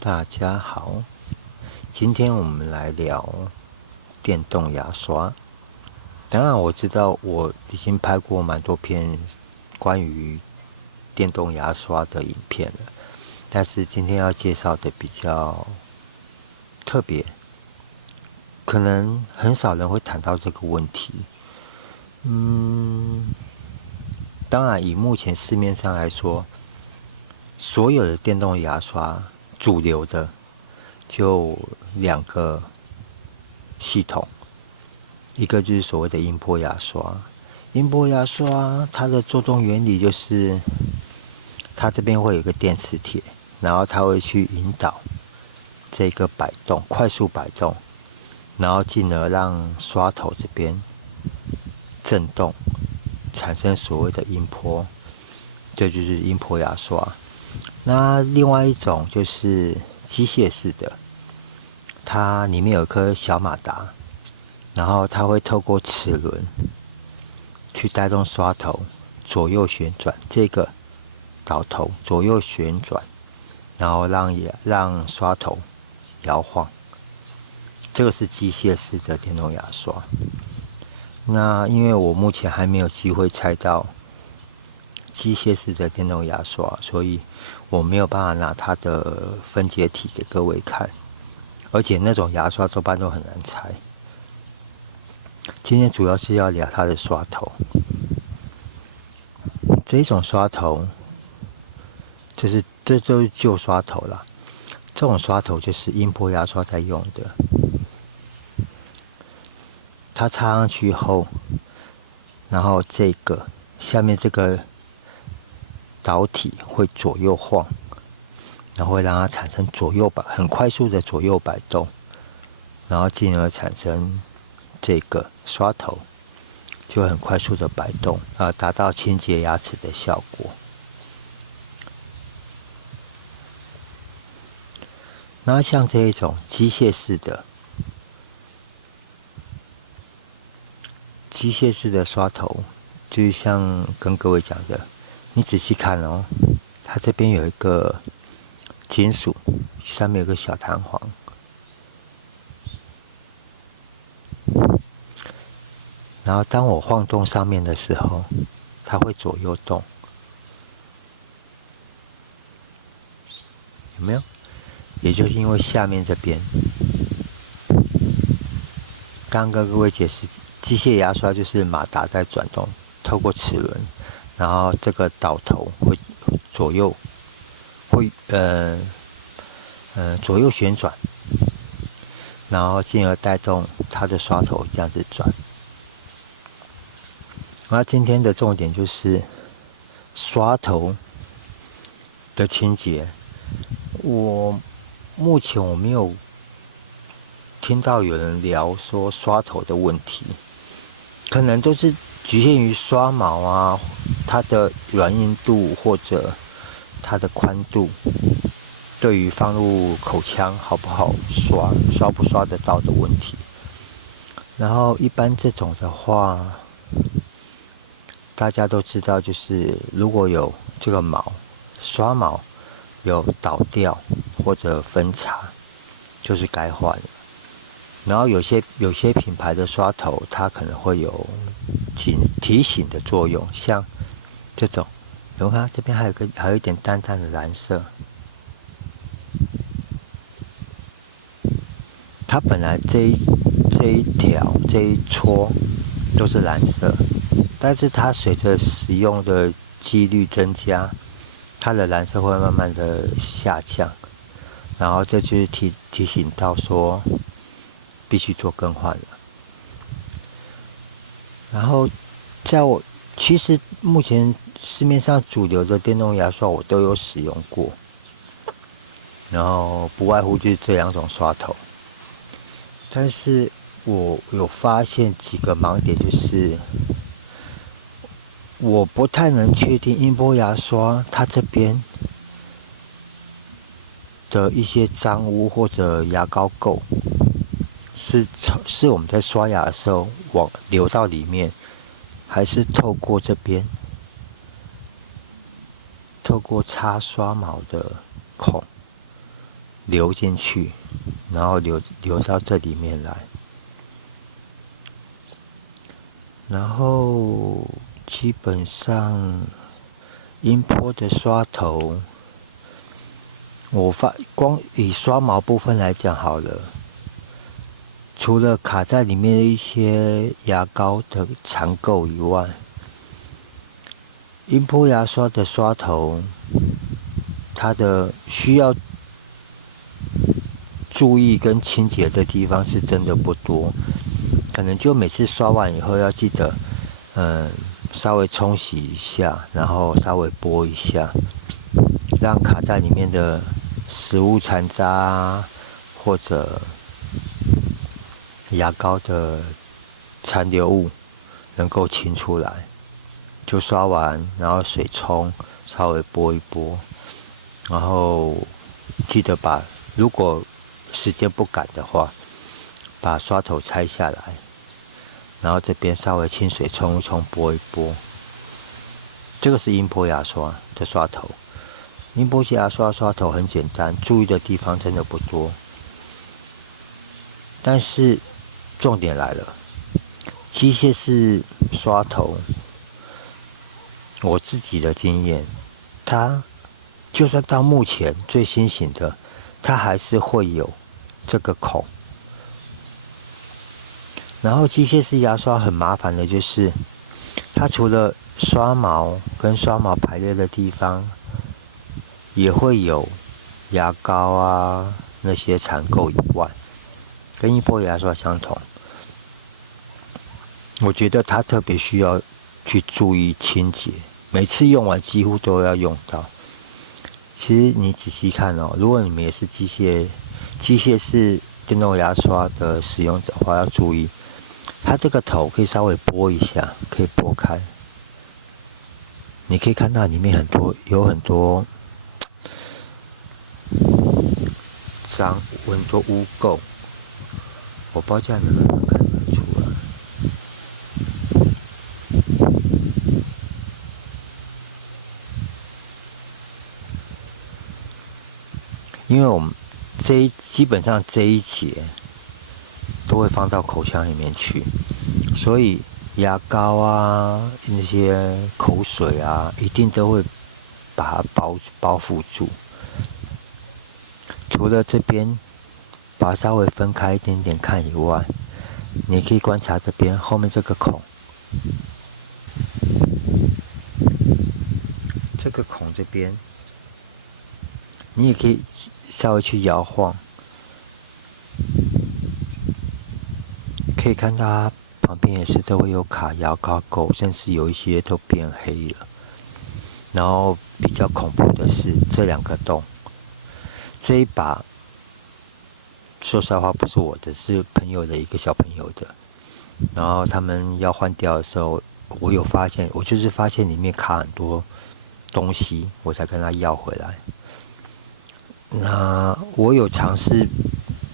大家好，今天我们来聊电动牙刷。当然，我知道我已经拍过蛮多篇关于电动牙刷的影片了，但是今天要介绍的比较特别，可能很少人会谈到这个问题。当然，以目前市面上来说，所有的电动牙刷主流的就两个系统，一个就是所谓的音波牙刷。音波牙刷它的作动原理就是，它这边会有一个电磁铁，然后它会去引导这个摆动，快速摆动，然后进而让刷头这边震动，产生所谓的音波，这就是音波牙刷。那另外一种就是机械式的，它里面有一颗小马达，然后它会透过齿轮去带动刷头左右旋转，这个导头左右旋转，然后让刷头摇晃。这个是机械式的电动牙刷。那因为我目前还没有机会拆到机械式的电动牙刷，所以我没有办法拿它的分解体给各位看，而且那种牙刷多半都很难拆。今天主要是要聊它的刷头。这种刷头，这就是旧刷头啦。这种刷头就是音波牙刷在用的。它插上去后，然后这个下面这个导体会左右晃，然后会让它产生很快速的左右摆动，然后进而产生这个刷头，就会很快速的摆动，达到清洁牙齿的效果。那像这一种机械式的刷头，就像跟各位讲的，你仔细看哦，它这边有一个金属，上面有个小弹簧，然后当我晃动上面的时候，它会左右动，有没有？也就是因为下面这边，刚跟各位解释，机械牙刷就是马达在转动，透过齿轮，然后这个导头会左右会左右旋转，然后进而带动它的刷头这样子转。那今天的重点就是刷头的清洁。目前我没有听到有人聊说刷头的问题，可能都是局限于刷毛啊，它的软硬度或者它的宽度，对于放入口腔好不好刷不刷得到的问题。然后一般这种的话，大家都知道，就是如果有这个刷毛有倒掉或者分叉，就是该换了。然后有些品牌的刷头，它可能会有提醒的作用，像这种，有看这边还有一点淡淡的蓝色，它本来这一撮都是蓝色，但是它随着使用的几率增加，它的蓝色会慢慢的下降，然后这就是提醒到说必须做更换了。然后其实目前市面上主流的电动牙刷我都有使用过，然后不外乎就是这两种刷头，但是我有发现几个盲点，就是我不太能确定音波牙刷它这边的一些脏污或者牙膏垢是我们在刷牙的时候流到里面，还是透过这边透过插刷毛的孔流进去，然后流到这里面来。然后基本上音波的刷头，光以刷毛部分来讲好了，除了卡在里面的一些牙膏的残垢以外，音波牙刷的刷头，它的需要注意跟清洁的地方是真的不多，可能就每次刷完以后要记得，稍微冲洗一下，然后稍微拨一下，让卡在里面的食物残渣啊，或者牙膏的残留物能够清出来。就刷完，然后水冲，稍微拨一拨，然后记得如果时间不赶的话，把刷头拆下来，然后这边稍微清水冲一冲，拨一拨。这个是音波牙刷的刷头。音波牙刷刷头很简单，注意的地方真的不多。但是重点来了，机械式刷头，我自己的经验，它就算到目前最新型的，它还是会有这个孔。然后机械式牙刷很麻烦的就是，它除了刷毛跟刷毛排列的地方，也会有牙膏啊那些残垢以外，跟一波牙刷相同。我觉得它特别需要去注意清洁，每次用完几乎都要用到。其实你仔细看哦，如果你们也是机械式电动牙刷的使用者的话，要注意，它这个头可以稍微拨一下，可以拨开，你可以看到里面有很多脏，很多污垢，我不知道这样能不能看得出来。因为我们基本上这一节都会放到口腔里面去，所以牙膏啊、那些口水啊，一定都会把它包覆住。除了这边把它稍微分开一点点看以外，你可以观察这边后面这个孔，这个孔这边，你也可以稍微去摇晃，可以看到它旁边也是都会有卡牙膏垢，甚至有一些都变黑了。然后比较恐怖的是这两个洞，这一把说实话不是我的，是朋友的一个小朋友的。然后他们要换掉的时候，我就是发现里面卡很多东西，我才跟他要回来。那我有尝试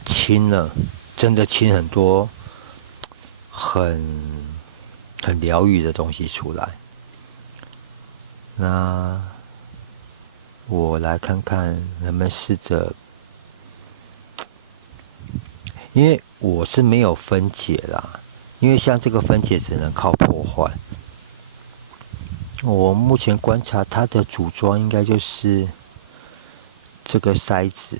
清了，真的清很多很疗愈的东西出来。那我来看看能不能试着，因为我是没有分解啦，因为像这个分解只能靠破坏。我目前观察它的组装应该就是这个塞子，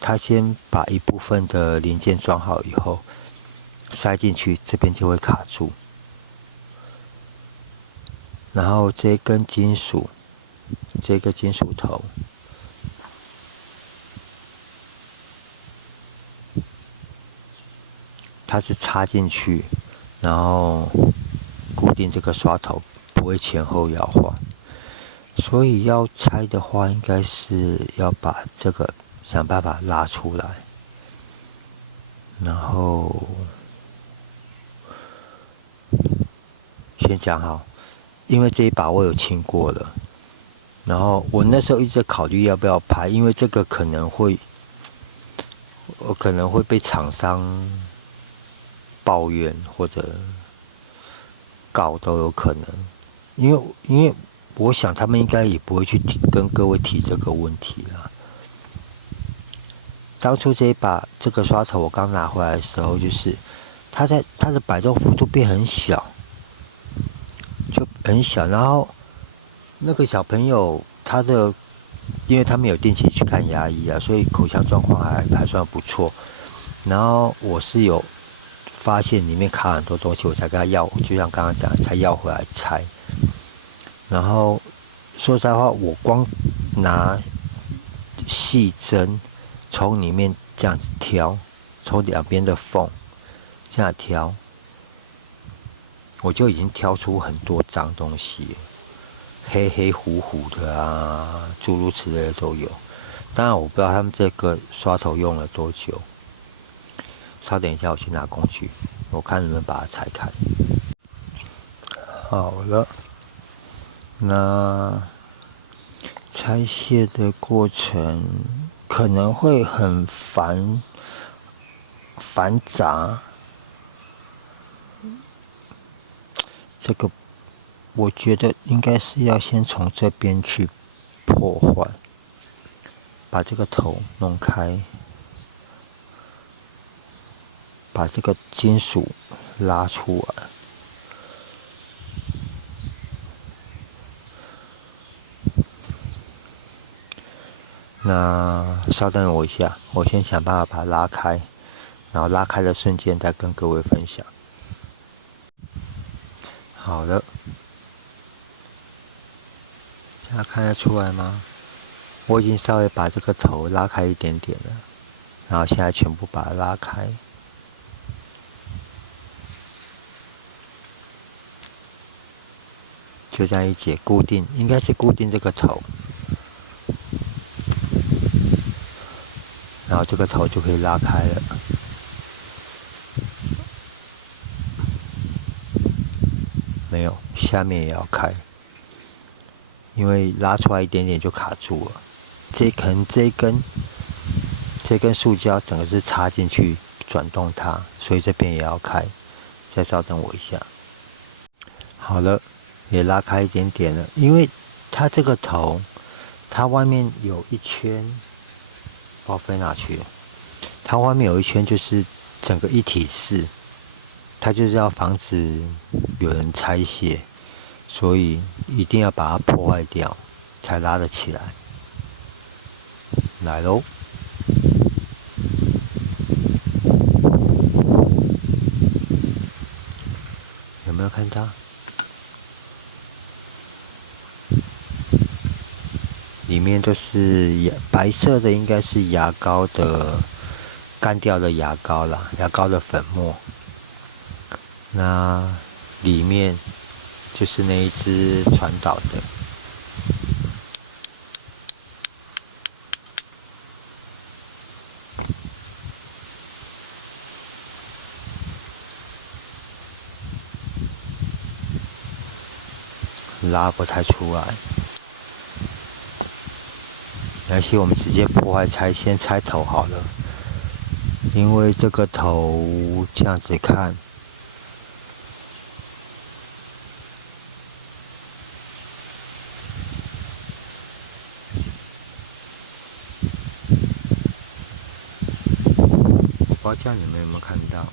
它先把一部分的零件装好以后，塞进去，这边就会卡住。然后这个金属头，它是插进去，然后固定这个刷头，不会前后摇晃。所以要拆的话，应该是要把这个想办法拉出来，然后先讲好，因为这一把我有清过了，然后我那时候一直考虑要不要拍，因为这个我可能会被厂商抱怨或者告都有可能，因为我想他们应该也不会去跟各位提这个问题啦。当初这个刷头我刚拿回来的时候，就是它的摆动幅度变很小，就很小。然后那个小朋友因为他没有定期去看牙医啊，所以口腔状况还算不错。然后我是有发现里面卡很多东西，我才跟他要，就像刚刚讲，才要回来拆。然后说实在话，我光拿细针从里面这样子挑，从两边的缝这样挑，我就已经挑出很多脏东西了，黑黑糊糊的啊，诸如此类的都有。当然我不知道他们这个刷头用了多久。稍等一下，我去拿工具，我看能不能把它拆开。好了，那拆卸的过程可能会很繁杂，这个我觉得应该是要先从这边去破坏，把这个头弄开，把这个金属拉出来。那稍等我一下，我先想办法把它拉开，然后拉开的瞬间再跟各位分享。好了，大家看得出来吗？我已经稍微把这个头拉开一点点了，然后现在全部把它拉开。就这样一解固定，应该是固定这个头，然后这个头就可以拉开了。没有，下面也要开，因为拉出来一点点就卡住了。可能这根塑胶整个是插进去转动它，所以这边也要开。再稍等我一下。好了，也拉开一点点了，因为它这个头，它外面有一圈，不知道飞哪去了。它外面有一圈就是整个一体式，它就是要防止有人拆卸，所以一定要把它破坏掉，才拉得起来。来喽！有没有看到？里面都是白色的，应该是牙膏的干掉的牙膏啦，牙膏的粉末。那里面就是那一只传导的，拉不太出来。没关系，我们直接破坏先拆头好了，因为这个头这样子看，我不知道这样你们有没有看到？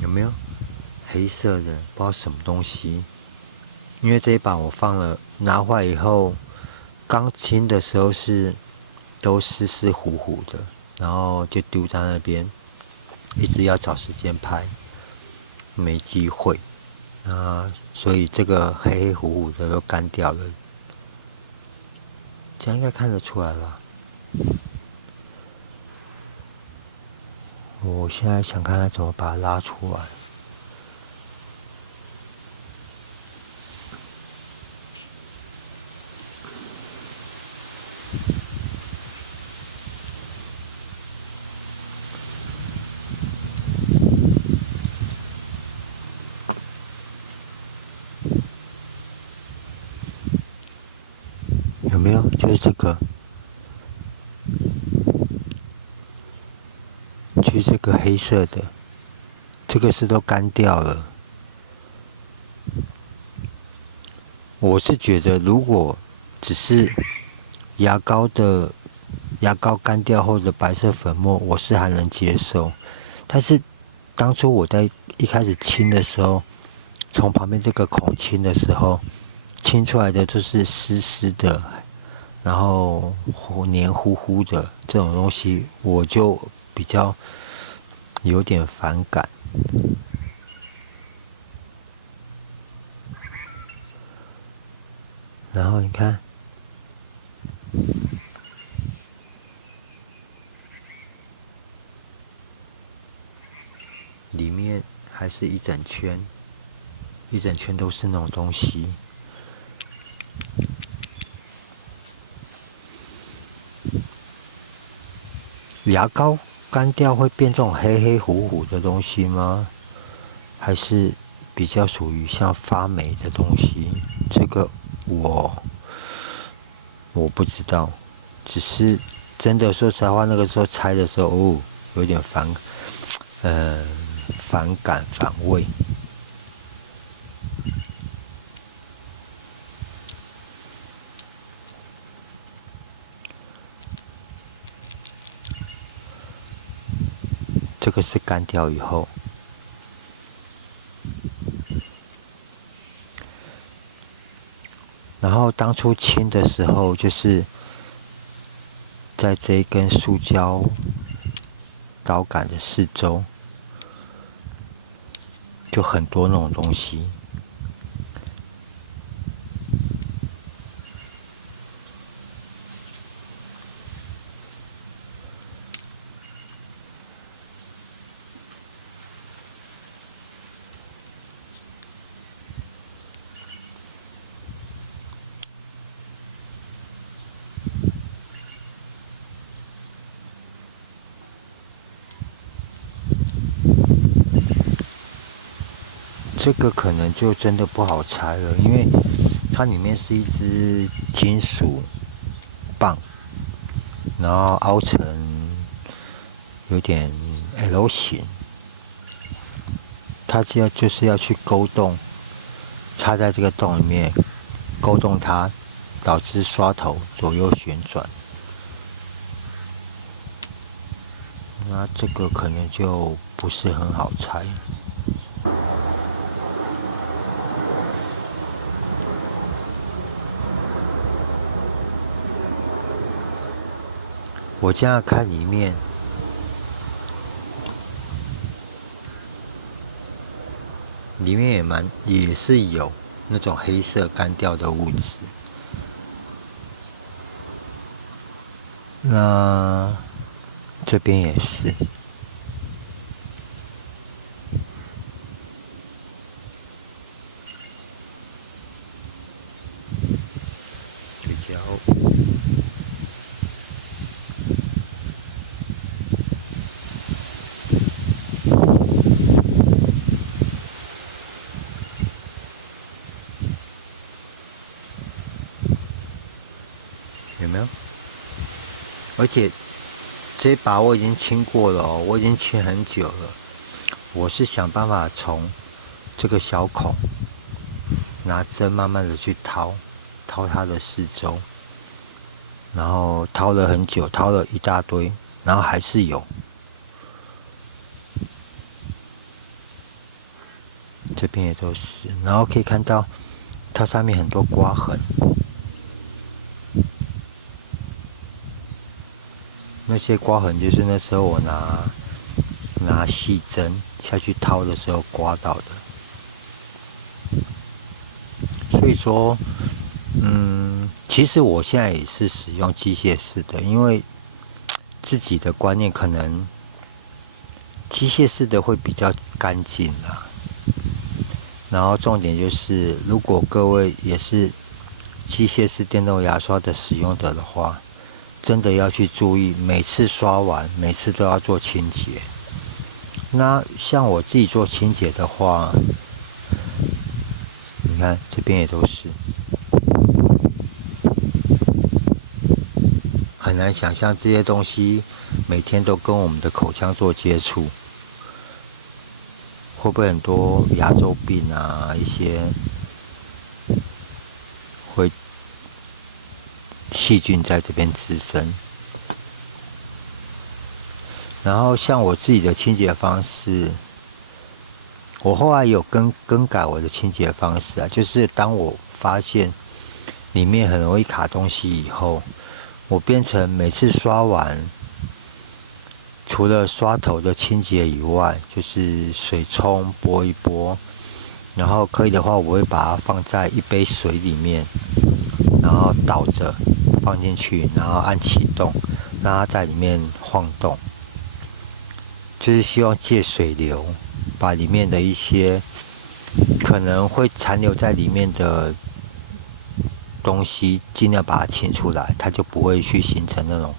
有没有黑色的？不知道什么东西。因为这一把我拿回来以后，刚清的时候都湿湿糊糊的，然后就丢在那边，一直要找时间拍，没机会。所以这个黑黑糊糊的都干掉了，这样应该看得出来吧？我现在想看看怎么把它拉出来。有没有？就是这个。去这个黑色的，这个是都干掉了。我是觉得，如果只是牙膏干掉后的白色粉末，我是还能接受。但是当初我在一开始清的时候，从旁边这个孔清的时候，清出来的就是湿湿的，然后黏糊糊的这种东西，我就比较有点反感。然后你看，里面还是一整圈都是那种东西。牙膏干掉会变这种黑黑糊糊的东西吗？还是比较属于像发霉的东西？这个我不知道，只是真的说实在话，那个时候拆的时候，有点反感反胃。这个是干掉以后，然后当初清的时候，就是在这一根塑胶导杆的四周，就很多那种东西。这个可能就真的不好拆了，因为它里面是一支金属棒，然后凹成有点 L 型，它就是要去勾动，插在这个洞里面，勾动它，导致刷头左右旋转。那这个可能就不是很好拆。我这样看里面，也是有那种黑色干掉的物质。那这边也是。嘴角。有没有？而且这一把我已经清过了哦，我已经清很久了。我是想办法从这个小孔拿针慢慢的去掏它的四周，然后掏了很久，掏了一大堆，然后还是有。这边也都是，然后可以看到它上面很多刮痕。那些刮痕就是那时候我拿细针下去掏的时候刮到的。所以说，其实我现在也是使用机械式的，因为自己的观念可能机械式的会比较干净啦。然后重点就是，如果各位也是机械式电动牙刷的使用者的话，真的要去注意，每次刷完，每次都要做清洁。那像我自己做清洁的话，你看这边也都是，很难想象这些东西每天都跟我们的口腔做接触，会不会很多牙周病啊，一些会细菌在这边滋生。然后像我自己的清洁方式，我后来有更改我的清洁方式啊，就是当我发现里面很容易卡东西以后，我变成每次刷完，除了刷头的清洁以外，就是水冲拨一拨，然后可以的话，我会把它放在一杯水里面，然后倒着放进去，然后按启动，让它在里面晃动。就是希望借水流，把里面的一些可能会残留在里面的东西，尽量把它清出来，它就不会去形成那种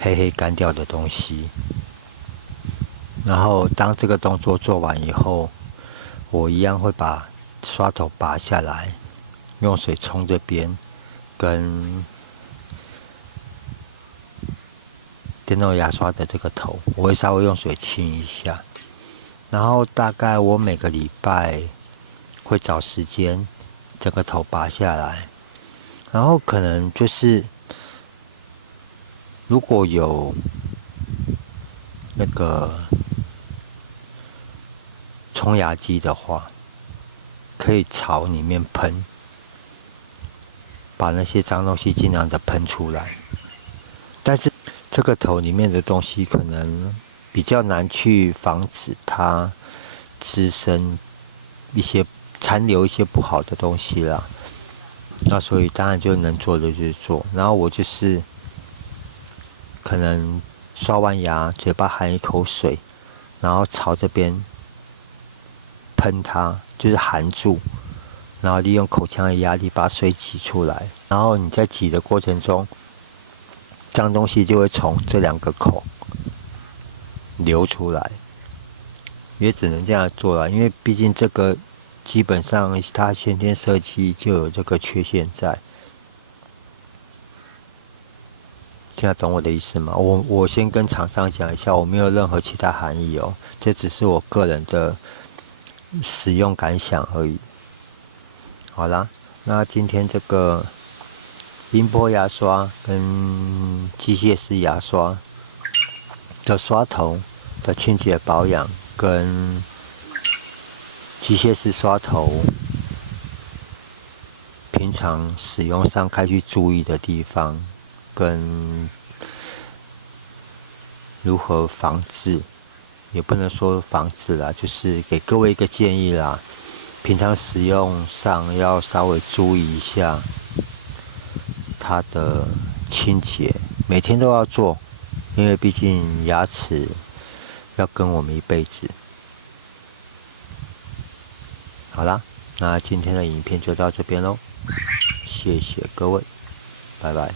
黑黑干掉的东西。然后当这个动作做完以后，我一样会把刷头拔下来，用水冲这边，跟电动牙刷的这个头，我会稍微用水清一下。然后大概我每个礼拜会找时间整个头拔下来，然后可能就是如果有那个冲牙机的话，可以朝里面喷，把那些脏东西尽量的喷出来。但是这个头里面的东西可能比较难去防止它滋生一些残留一些不好的东西啦。那所以当然就能做的就是做，然后我就是可能刷完牙，嘴巴含一口水，然后朝这边喷它，就是含住，然后利用口腔的压力把水挤出来，然后你在挤的过程中，脏东西就会从这两个口流出来，也只能这样做了，因为毕竟这个基本上它先天设计就有这个缺陷在。听得懂我的意思吗？我先跟厂商讲一下，我没有任何其他含义哦，这只是我个人的使用感想而已。好啦，那今天这个音波牙刷跟机械式牙刷的刷头的清洁保养，跟机械式刷头平常使用上该去注意的地方，跟如何防治，也不能说防治啦，就是给各位一个建议啦。平常使用上要稍微注意一下它的清洁，每天都要做，因为毕竟牙齿要跟我们一辈子。好啦，那今天的影片就到这边咯，谢谢各位，拜拜。